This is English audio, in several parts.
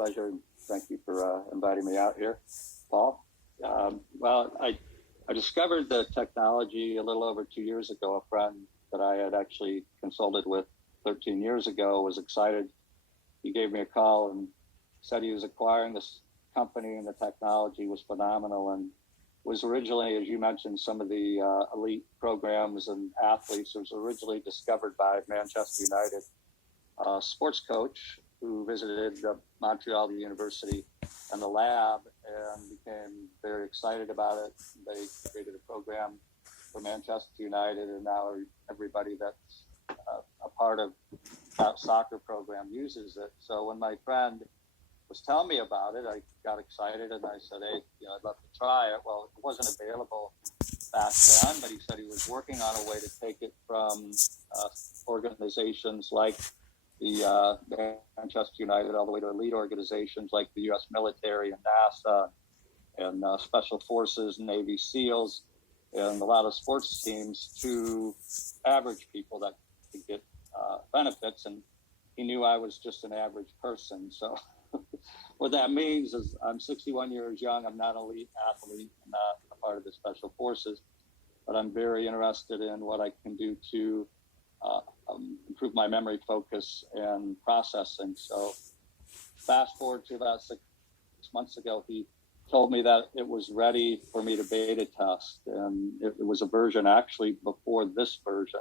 pleasure. Thank you for inviting me out here, Paul. I discovered the technology a little over 2 years ago. A friend that I had actually consulted with 13 years ago was excited. He gave me a call and said he was acquiring this company, and the technology was phenomenal, and was originally, as you mentioned, some of the elite programs and athletes. It was originally discovered by Manchester United sports coach who visited Montreal University and the lab and became very excited about it. They created a program for Manchester United, and now everybody that's a part of that soccer program uses it. So when my friend was telling me about it, I got excited and I said, hey, I'd love to try it. Well, it wasn't available back then, but he said he was working on a way to take it from organizations like the Manchester United all the way to elite organizations like the U.S. military and NASA and Special Forces, Navy SEALs, and a lot of sports teams to average people that could get benefits. And he knew I was just an average person. So what that means is I'm 61 years young. I'm not an elite athlete. I'm not a part of the Special Forces, but I'm very interested in what I can do to improve my memory, focus, and processing. So fast forward to about 6 months ago, he told me that it was ready for me to beta test. And it was a version actually before this version,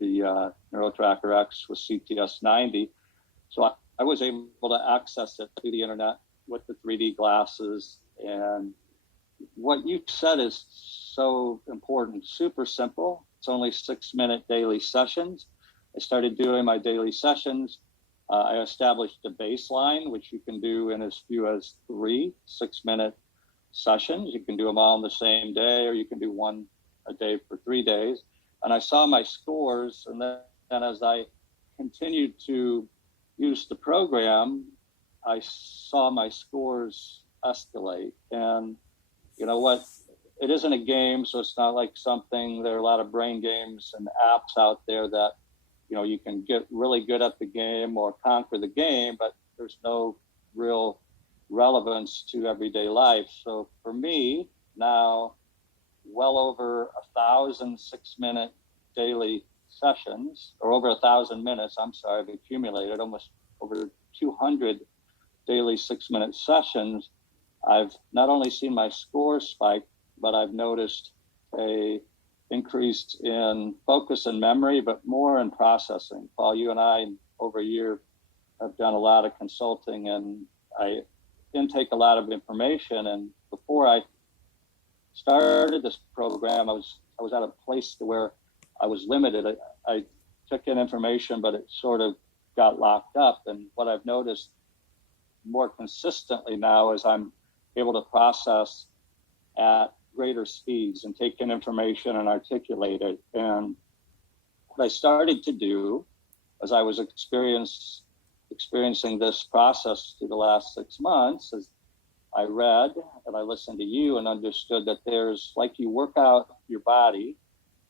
the NeuroTracker X with CTS 90. So I was able to access it through the internet with the 3D glasses. And what you said is so important, super simple. It's only 6-minute daily sessions. I started doing my daily sessions. I established a baseline, which you can do in as few as 3 6-minute sessions. You can do them all in the same day, or you can do one a day for 3 days. And I saw my scores, and then as I continued to use the program, I saw my scores escalate. And you know what? It isn't a game, so it's not like something. There are a lot of brain games and apps out there that, you can get really good at the game or conquer the game, but there's no real relevance to everyday life. So for me, now, well over 1,000 6-minute daily sessions, or over 1,000 minutes, I've accumulated almost over 200 daily 6-minute sessions. I've not only seen my score spike, but I've noticed a increase in focus and memory, but more in processing. Paul, you and I, over a year, have done a lot of consulting, and I intake a lot of information. And before I started this program, I was at a place where I was limited. I took in information, but it sort of got locked up. And what I've noticed more consistently now is I'm able to process at greater speeds and take in information and articulate it. And what I started to do as I was experiencing this process through the last 6 months is I read and I listened to you and understood that there's, like you work out your body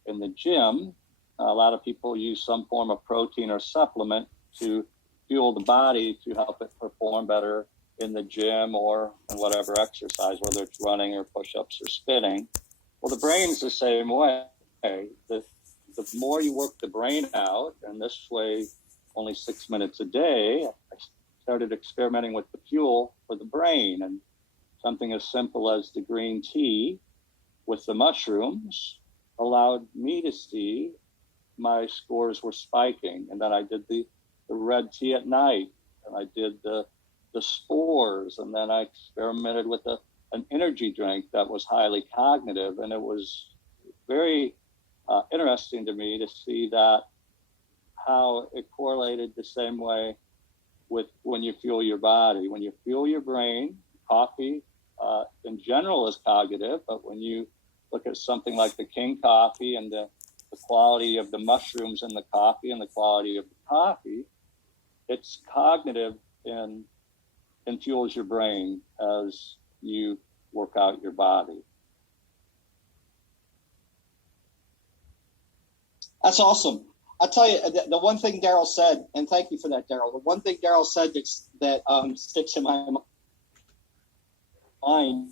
in the gym, a lot of people use some form of protein or supplement to fuel the body to help it perform better in the gym or in whatever exercise, whether it's running or push-ups or spinning. Well, the brain's the same way. The more you work the brain out, and this way only 6 minutes a day, I started experimenting with the fuel for the brain, and something as simple as the green tea with the mushrooms allowed me to see my scores were spiking. And then I did the red tea at night, and I did the spores, and then I experimented with an energy drink that was highly cognitive. And it was very interesting to me to see that how it correlated the same way with when you fuel your body. When you fuel your brain, coffee in general is cognitive, but when you look at something like the King coffee and the quality of the mushrooms in the coffee and the quality of the coffee, it's cognitive and fuels your brain as you work out your body. That's awesome. I'll tell you, the one thing Daryl said, and thank you for that, Daryl. The one thing Daryl said that sticks in my mind